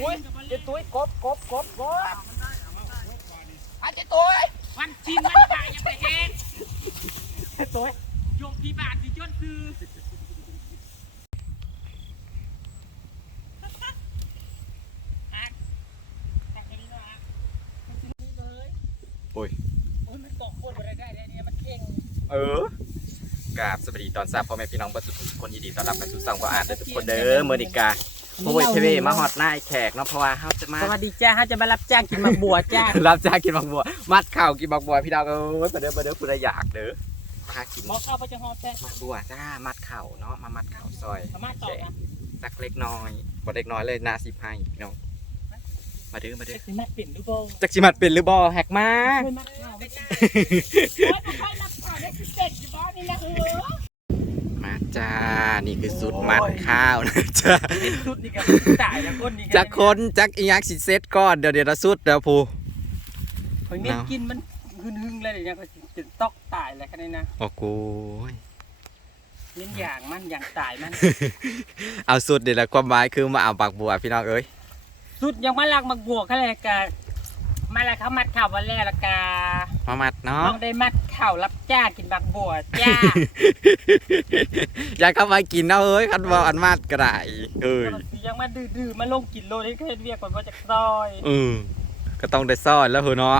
ตุ้ยเจ๊ตุ้ยกบกบกบกบอะเจ๊ตุ้ยวันชินมันตายยังไปเองเจ๊ตุ้ยโยมพี่บาทที่จนคืออะแต่แค่นี้เนาะอะนี่เลยโอ้ยโอ้ยมันตกคตรอะไรได้เนี่ยมันเก่งเออกราบสวัสดีตอนทราบพ่อแม่พี่น้องประสุทุกคนยินดีต้อนรับเข้าสู่สังวาอาร์ตทุกคนเด้อเมื่อนิกา โอ้ยเทวีมาฮอดหน้าไอ้แขกเนาะเพราะว่าเฮาจะมาสวัสดีจ้าฮะจะมารับจ้างกินหมากบัวจ้ารับจ้างกินบักบัว มัดข้าวกินบักบัวพี่น้องเอ้ยมาเด้อมาเด้อผู้ใดอยากเด้อพากินหมอเข้าไปจะหอแต่บักบัวจ้ามัดข้าวเนาะมามัดข้าวซอยสามารถต่อนะสักเล็กน้อยบ่เล็กน้อยเลยนาสิบให้พี่น้องมาเด้อมาเด้อสิมาปิ่นหรือเปล่าจักสิมัดเป็นหรือบ่แฮกมาไม่มาเข้าไม่ได้โอ้ยไม่ค่อยรับข่าวได้คือเสร็จอยู่บ้านนี่นะเออมา จ้า นี่คือสูตรมัดข้าวนะจ้าชุดนี่ก็ตายแล้วคนนี่จักคนจักอีหยังสิเซ็ตก่อนเดี๋ยวเดี๋ยวเราสุดเดี๋ยวผู้คนนี้กินมันหึ่งๆเลยเดี๋ยวนี้ก็จะตอกตายเลยแค่นี้นะโอ้โหยเน้นอย่างมันอย่างตายมันเอาสุดเดี๋ยวละความหมายคือมาเอาบักบัวพี่น้องเอ้ยสุดยังมาลักมาบวกเขาเลยกา มาแล้วเขามัดข่าววันแรกละกามามัดเนาะต้องได้มัดข่าวรับจ้ากินบักบัวจ้าอยากเข้ามากินเนาะเอ้ยคันว่าอันมัดก็ได้เอ้ยยังมาดื้อๆมาลงกินโลนี่เคยเรียกว่าจากซอยเออก็ต้องได้ซ่อนแล้วเหรอเนาะ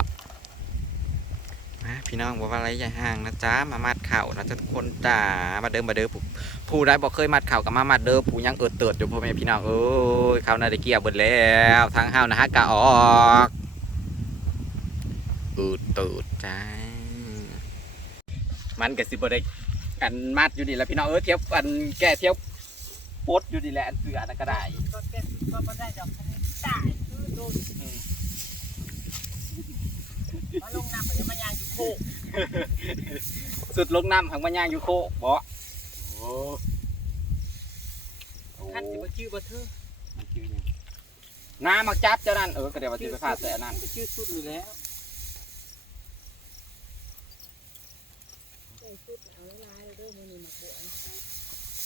มาพี่น้องบอกว่าอะไรอย่าห่างนะจ๊ะมามัดเข่านะจ๊ะทุกคนจ้ามาเดิมมาเดิมผู้ผู้ได้บอกเคยมัดเข่ากับมามัดเดิมผู้ยังเอิดเติดอยู่พ่อแม่พี่น้องเอ้ยเขาน่าได้เกี่ยวเบิดแล้วทางห้าวนะฮะกะออก อืดตืดจ้า มันกับสิบได้กันมัดอยู่ดีแหล้วพี่น้องเออเที่ยวกันแก่เที่ยวปดอยู่ดีแหละอันเสือนะก็ได้ก็เป็นก็บ่ได้ดอกคันนี้ตายคือโดนมาลงน้ำเดี๋ยวมายางอยู่โคกสุดลงน้ำหังมันย่างอยู่โคกบ่โอ้คันสิบ่ชื่อบ่เธอมันชื่อหยังน้ำมาจับเจ้านั่นเออก็เดี๋ยวมาติไปพาดแต่อันนั้นมันชื่อสุดอยู่แล้ว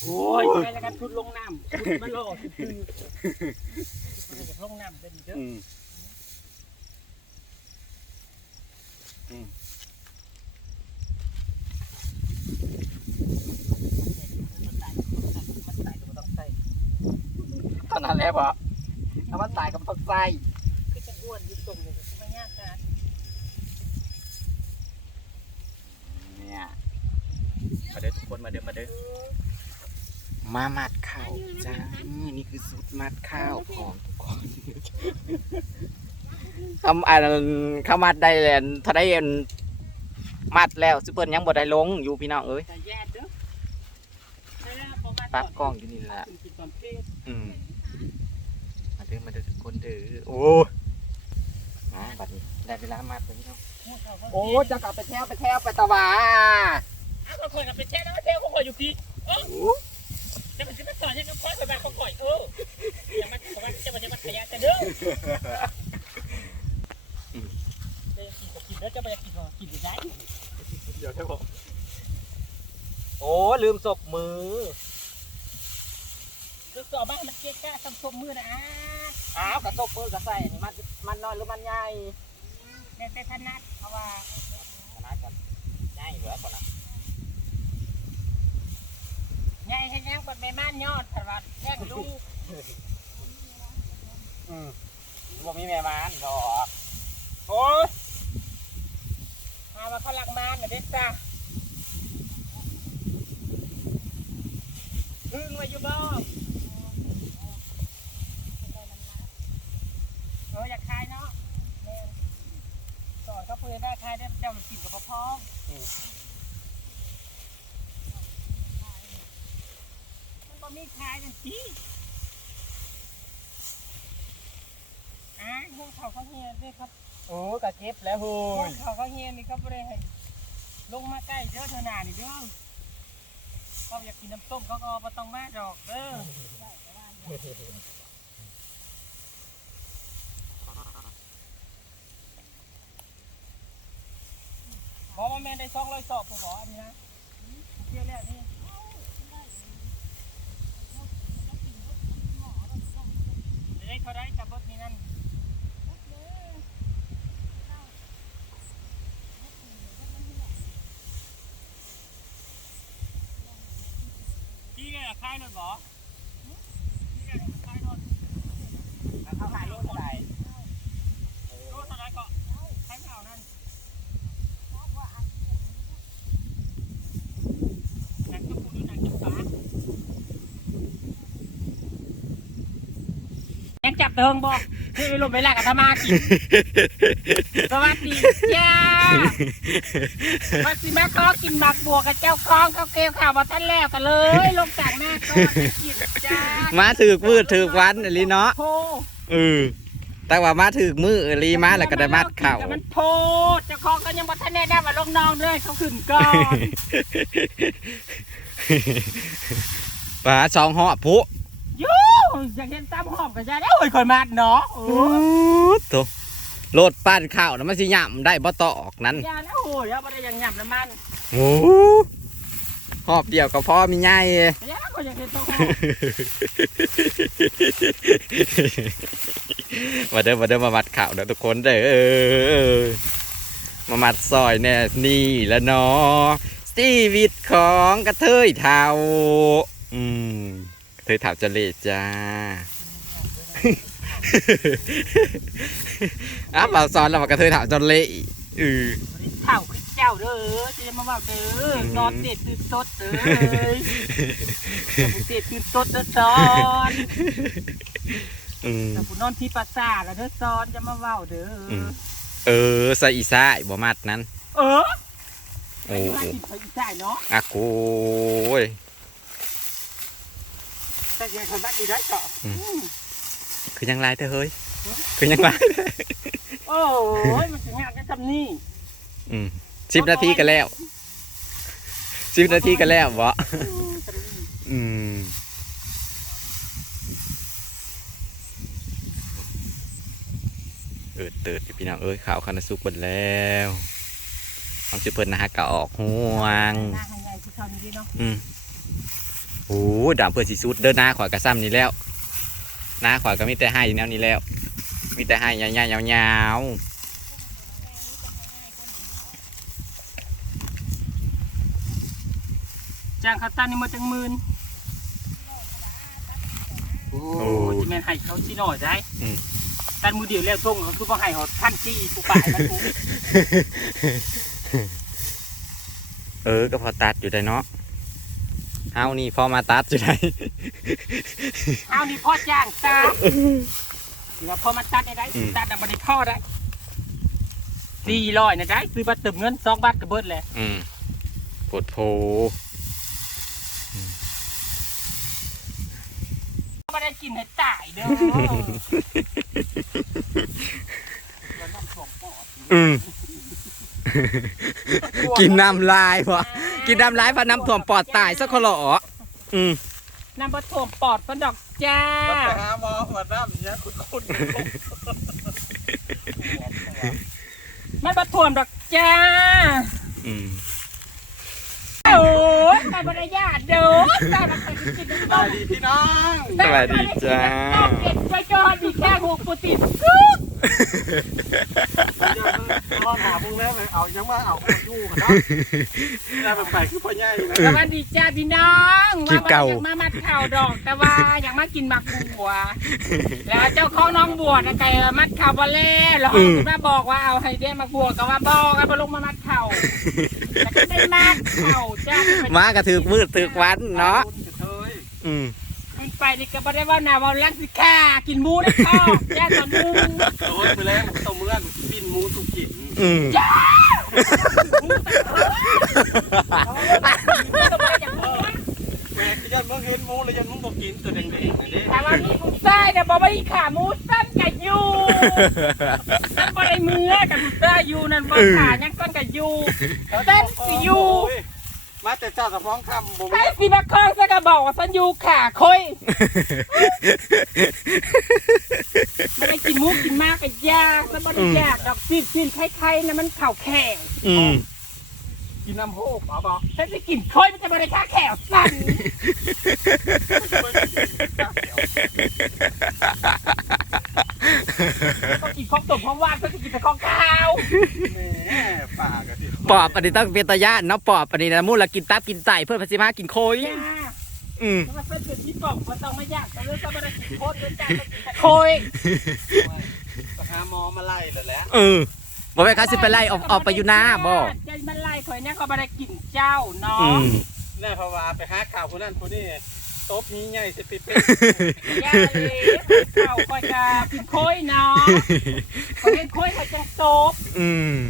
โอ้ยไปแล้วกันทุดลงน้ำทุดมาล่อคือมันจะลงน้ำเป็นเด้ออืมอืมเท่านั้นแหละบ่ถ้ามันตายก็ต้องใส่คือจะอ้วนอยู่ตรงนี้ไม่ยากนะเนี่ยมาเด้อทุกคนมาเด้อมาเด้อ มามัดข้าวจ้านี่คือสูตรมัดข้าวของทุกคนคำอันคำมัดได้แลนถ้าได้อันมัดแล้วซุปเปอร์ยังบ่ได้ลงอยู่พี่น้องเอ้ยแต่แย่เด้อไปแล้วพอมาตัดกล้องอยู่นี่แหละกินความเพศอืมมาเด้อมาเด้อทุกคนเด้อโอ้มาบัดนี้ได้เวลามัดแล้วพี่น้องโอ้จะกลับไปแถวไปแถวไปตะวาอ้าวก็คอยกับเป็นแช่แล้วเทลก็คอยอยู่พี่เออ จะมันจะมาสอนยังก็คอยไปบ้านก็คอยเอออย่ามาจะมาจะมาจะมาขยันแต่เด้อจะกินก็กินแล้วจะไปกินก็กินได้เดี๋ยวได้บอกโอ้ลืมศพมือคือสอบบ้านมันเก๊กกะทำทมมือนะอ้าวกระศพมือกระใส่นี่มันมันน้อยหรือมันใหญ่แต่แต่ถนัดเพราะว่าขนาดกันใหญ่เหลือก่อนนะ ใหญ่ให้ยังเป็นแม่ม่านยอดแต่ว่าแยกลูกอืมบ่มีแม่มันดอกโอ้ยหาว่าเขาลักมานน่ะเด็ดจ้าพึ่งมาอยู่บ้านเอออยากขายเนาะแม่อนเขาเพื่อได้ขายได้จ้ามันกินกับพ่อพ่อ มันก็มีขายนั่นสิอะพวกเขาเขาเฮียด้วยครับโอ้กระเก็บแล้วโหพวกเขาเขาเฮียนี่เขาไม่ได้ให้ลงมาใกล้เด้อเธอหนานี่เด้อเขาอยากกินน้ำต้มเขาก็บ่ต้องมาดอกเด้อบอกว่าแม่ได้ซองร้อยสอบผมบอกอันนี้นะเที่ยวแรกนี่ได้ ได้ เท่าไรกับรถนี้นั่นพี่เนี่ยคลายรถบ่พี่เนี่ยคลายรถแล้วเขาขายรถเท่าไหร่ โลเท่าไรก็คลายเท่านั้นหนังจะปูหรือหนังจะฟ้า ยังจับเทิงบ่ที่ลมไปแลกกับธรรมากินสวัสดีจ้ามาสิแม่ขอกินหมักบัวกับเจ้าคองเขาเกลียวข่าวมาท่านแล้วกันเลย ลงจากหน้าก็ไปกินจ้ามาถือกมือถือกวันอลีเนาะโพเออแต่ว่ามาถือกมืออลีมาแล้วก็ได้มัดเข่าแต่มันโพเจ้าของก็ยังมาท่านแน่ได้ว่าลงน้องเลยเขาขึ้นก่อนปลาสองห่อผู้ยู อยากเห็นตามหอมกันจ้าได้โอ้ยคอยมาดเนาะโอ้โอ้ตัวโลดปั้นข้าวนะมันสิย่ำได้บ่ตอกนั้น ยาแล้วโอ้ยเอาไปได้ยังหยำน้ำมันโอ้หอบเดียวกับพ่อมีไงยาก็อยากเห็นตัวหอมมาเด้อมาเด้อมามัดข่าวเด้อทุกคนเด้อมามัดซอยแน่นี่แล้วเนาะชีวิตของกระเทยเทาอืมกระ เทยเทาจะเลจ้าอ้าวเราสอนเราว่ากระเทยเทาจะเละเออเข่าขึ้นเจ้าเด้อจะมาว่าเด้อนอนเด็ดตื่นตดเด้อเด็ดตื่นตดเด้อซ้อนอืมจะบุนอนที่ปราสาทแล้วเด้อซ้อนจะมาเว้าเด้อเออใส่อีซ่ายบ่มัดนั้น เออโอ้ไปกินไปอีกได้เนาะอะโกย แต่ยังคนบ้านอีกได้เจาะคือยังไรเธอเฮ้ย คือยังไรโอ้ยมันจะงานกันทำนี่อืมสิบนาทีกันแล้วสิบนาทีกันแล้ววะอืม เออเติดอยู่พี่น้องเอ้ยข่าวคันสุกเบิดแล้วเอาสิเพิ่นนะฮะกะออกห่วงหน้าให้ใหญ่ที่เขานี่ดิเนาะอืม โอ้ดามเพื่อสีสุดเดินหน้าขวากระซ้ำนี่แล้วหน้าขวาก็มีแต่ให้แนวนี้แล้ว มีแต่ให้ยาวๆยาวจ้างเขาตั้งนี่มาจังหมื่นโอ้ที่แม่นให้เขาชิหน่อยได้ตันมือเดียวแล้วตรงเขาคือบ่ให้หอดท่านจี้ผู้ป่ายมันกูๆเออก็พอตัดอยู่ได้เนาะ เฮานี่พอมาตัดอยู่ได้เอานี่พ่อจ้างตาถือว่าพอมาตัดได้ได้อืมตัดแต่บันนี้พ่อได้สี่ร้อยนะได้ซื้อบัตรเติมเงินสองบาทกับเบิดเลยอืมปวดโพไม่ได้กินให้ตายเด้ออืมกินน้ำลายวะ กินน้ำลายพะน้ำท่วมปอดตายสักคนเหรออืมน้ำบะถ่วมปอดฟันดอกจ้าไปหาหมอมาน้ำเนี่ยคุณคุณมันบะถ่วมดอกจ้าอืมโอ้ยไปบริยาทเด้อตายมาเคยกินสต้วัมสดีพี่น้อง สวัสดีจ้าต้มเก็ดจอยๆดีแค่หูปูติดกึ๊ก พ่อถามมึงแล้วเลยเอายังมาเอาอยู่กันเนาะได้แบบไปคือพ่อใหญ่นะสวัสดีจ้าพี่น้องคลิปเก่า ว่บ่ได้อยากมามัดข่าวดอก แต่ว่าอยากมากินหมักบัว แล้วเจ้าของน้องบัวนะไก่มัดข่าวบอลเล่แล้วเขาขึ้นมาบอกว่าเอาให้เดียหมักบัวก็ว่าบอกกันมาลงมามัดข่าวแล้วก็ได้มัดข่าวจ้ามากระถือมืดถือวันเนาะเฮ้ยอืมขึ้น ไปนี่ก็บ่ได้ว่าหนาว่าลักสิค่ากินหมูได้ข้าวจ้าตอนนึงโอ้ยไปแล้วตัวเมื่อนปินหมูสุกินอืมก็บ่ได้อยากรู้แม่ยันมึงเห็นหมูแล้วยันมึงบอกกินตัวแดงๆนี่เด้แต่ว่ามีผู้ชายเนี่ยบ่ได้ขาหมูสั้นกับอยู่นั่นบ่ได้มือกับผู้ชายอยู่นั่นบ่ขายังต้นกับอยู่เต้นสิอยู่ มาแต่เจ้าสะพ้องคำบ่ใครสิมาคล้องซะก็บอกว่าฉันอยู่ขาค่อยไม่ได้กินหมูกินมากกับยาฉันบ่ได้ยากดอกซีดซีนไข่ๆนะมันเข่าแข็งอืมกินน้ำโฮกเอาบอกฉันสิกินค่อยมันจะบ่ได้ค่าแขวสั่น กินข้องตบข้องว่างก็จะกินแต่ข้องข้าวปอะปอบอันนี้ต้องเป็นตาญาติเนาะปอบอันนี้นะมูลละกินตับกินไตเพื่อนพัสิมากินโคยอืมล้วมาเสิร์ฟเกิที่บอกว่าต้องไม่ยากแต่เรื่องก็ไม่รดกินโคตรลยจ้กินโคยไปหาหมอมาไล่เลยแล้วบอกไปค่นาสิไปไล่ออกออกไปอยู่หน้าบ่จมันไล่คอยเนี่ยขาไม่ได้กินเจ้าน้องแม่เพาว่าไปหาข่าวคนนั้นคนนี้ ต๊ะนี้ใหญ่สิปิดเป็นย่าเลยเข่าข่อยกากินโคยเนาะข่อยเห็นโคยข่อยจังโซบอืม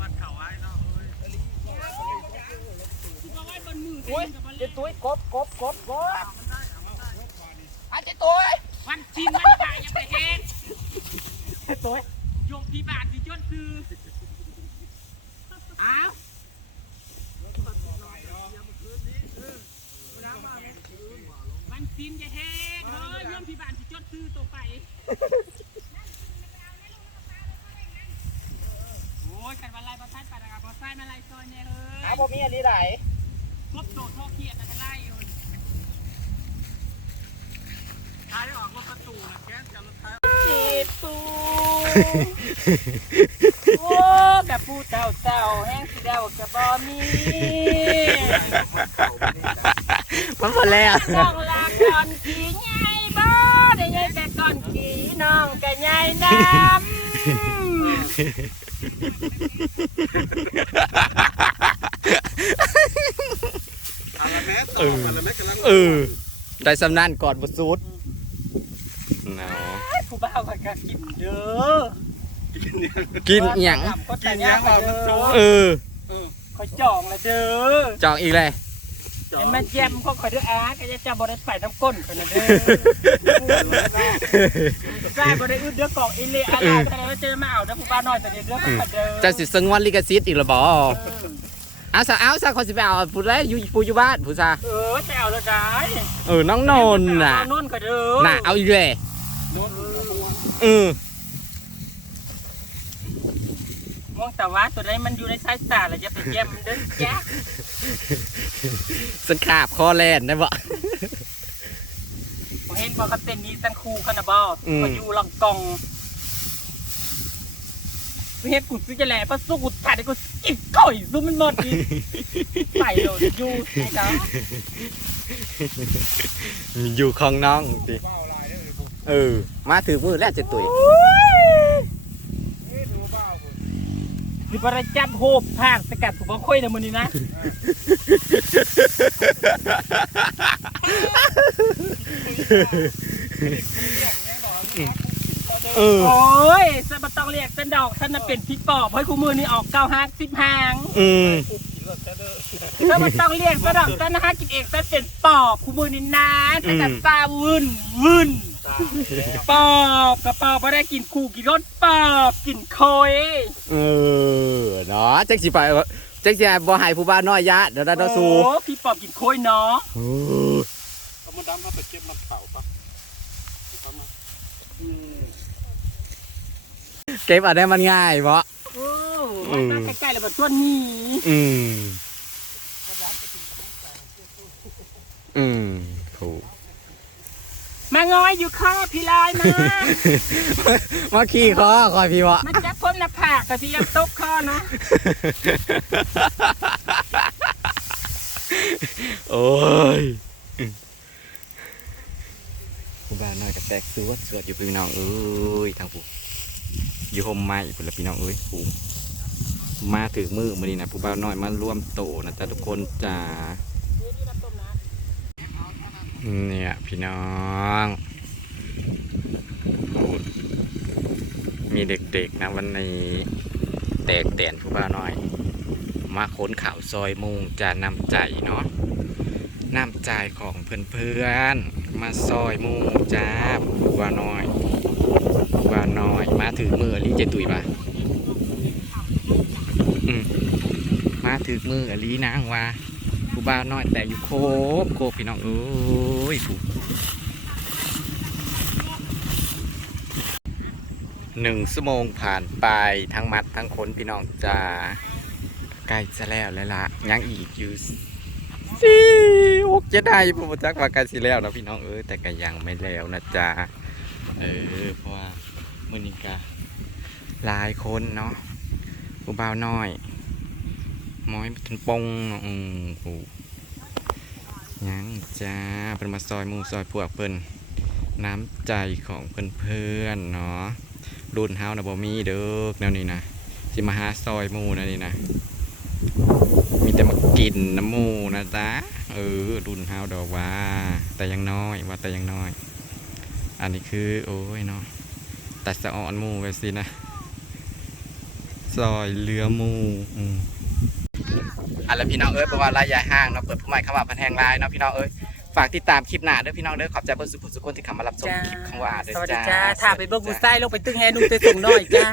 มัดเข่าไว้เนาะ โอ้ยเจะตุ้ยกบ กบกบกบอาจจะตุ้วันชินมันตายยังไปเห็นเจะตุ้ยโยมที่บานที่จนคืออ้าววันชินจะเห็นเฮ้ยโยมที่บานที่จนคือตัวไปโอ้ยกันวันไรบอสไซด์ปาดกับบอสไซด์มาไล่ซอยเนี่ยเฮ้ยอาบ่มีอันนี้ไหนครบโดดท่อเขียดนะกันไล่อยู่ ท้ายออกรถประตูนะแก๊สกับรถท้ายจีตูโอ้กะปูเต่าเต่าแห้งสีดาวกะบ่มีมันพอแล้วน้องลาก่อนขี่ใหญ่บ่ได้ใหญ่แต่ก่อนขี่น้องกะใหญ่น้ำอะไรแม่ต่ออะไรแม่กำลังเออได้สำนานก่อนบสุด เนาะผู้บ่าวก็กินเด้อกินเนี่ยกินหย่างกินยังว่ามันโซเออคอยจองละเด้อจองอีกเลยเดี๋ยวมันแยมเขาคอยด้ออาก็จะจำบ่ได้ไปน้ำก้นคนน่ะเด้อใช่บ่ได้อึดเด้อกอกอีเละอะไรแต่แล้วเจอมาเอาเด้อผู้บ่าวน้อยแต่เด้อเด้อมาเด้อจะสิสงวันลิขสิทธิ์อีกหรือบ่เอาซะเอาซะคนสิไปเอาผู้ใดอยู่ผู้อยู่บ้านผู้ซาเออจะเอาแล้วได้เออน้องนนท์น่ะเอานุ่นก็เด้อน่ะเอาอีกเลย ออมองแต่ว่าตัวใดมันอยู่ในสายตาแล้วอย่าไปแยมมันเด้อจ้ะสันขาบคอแลนได้บ่ผมเห็นบ่เขาเต้นนี้ตันคูคันน่ะบ่อืมก็อยู่ลองกองเฮ็ดกูซื้อจะแหล่ปะสู้กูถ่ายได้กูกินก่อยสู้มันหมดอีกไปเลยอยู่ไอ้จ้าอยู่ของน้องดิ เออ มาถือมือแล้วจะตุยสิบระจับโหบภาคสกัดถูกบ่ค่อยนะมื้อนี้นะเออโอ้ยสบ่ต้องเรียกสันดอกท่านน่ะเป็นพี่ปอบให้กูมือนี้ออกเก้าห้างสิบหางอืมถ้าบ่ต้องเรียกสันดอกท่านนะฮะกินเองท่านเป็นปอบกูมือนี้นะท่านจะซาวุ่นวุ่น ปอบกระปอบบ่ได้กินคู่กินรสปอบกินโคยเออเนาะจักสิไปจักสิบ่ให้ผู้บ้านน้อยยะเดี๋ยวได้ดอสูโอ้พี่ปอบกินโคยเนาะเออเอามาดำมาไปเก็บมัดเข่าปะเอามาเก็บเอะไรมันง่ายบ่โอ้มันมาใกล้ๆแล้วบ่ส่วนนี้อืมอืมถูก มาง้อยอยู่ข้อพี่ลายมา มาขี่คอคอยพี่วะมันจะพ้นหน้าผากกับพี่ยังตกข้อนะ โอ้ยผู้บ้านน้อยกับแตกสวดสวดอยู่พี่น้องเอ้ยทางผู้อยู่ห่มไม้พุ่นละพี่น้องเอ้ยผู้มาถือมือมาดีนะผู้บ้านน้อยมาร่วมโตนะจ๊ะทุกคนจ้า เนี่ยพี่น้องมีเด็กๆนะวันนี้แตกแตนผู้บ้าน้อย มาค้นข่าวซอยมุงจะนำใจเนาะนำใจของเพื่อนๆมาซอยหมูจ้าว่าน้อยว่าน้อยมาถือมืออลีเจตุยปะมาถือมืออลีนางว่า ผู้บ่าน้อยแต่อยู่โคบโคบพี่น้องเอ้ยผู้หนึ่งชั่วโมงผ่านไปทั้งมัดทั้งคนพี่น้องจ้าใกล้จะแล้วแล้วล่ะยังอีกอยู่สี่หกเจะได้ผมจักว่าใกันสิแล้วนะพี่น้องเออแต่ก็ยังไม่แล้วนะจ๊ะเออเพราะว่ามือนี้ก็หลายคนเนาะผู้บ่าวน้อย มอยเป็นปงอืมผู้ยังจ้าเป็นมาซอยมูซอยพวกเพิ่นน้ำใจของเพื่อนๆเนาะรุ่นเฮานะบ่มีเด้อแนวนี้นะสิมาหาซอยมูนะนี่นะมีแต่มากินน้ำมูนะจ๊ะเออรุ่นเฮาดอกว่า แต่ยังน้อยว่าแต่ยังน้อย อันนี้คือโอ้ยเนาะตัดสะอ่อนมูไปสินะซอยเรือมูอืม อะแล้วพี่น้องเอ้ยเพราะว่าระยะห่างเนาะเปิดผู้ใหม่เข้ามาพันแหงลายเนาะพี่น้องเอ้ยฝากติดตามคลิปหน้าเด้อพี่น้องเด้อขอบใจเบอร์สุขุสุขคนที่เข้ามารับชมคลิปของว่าเด้อสวัสดีจ้าจ้าถ้าไปเบิ่งบุษไส้ลงไปตึ้งแฮนุ่งไปส่งหน่อยจ้า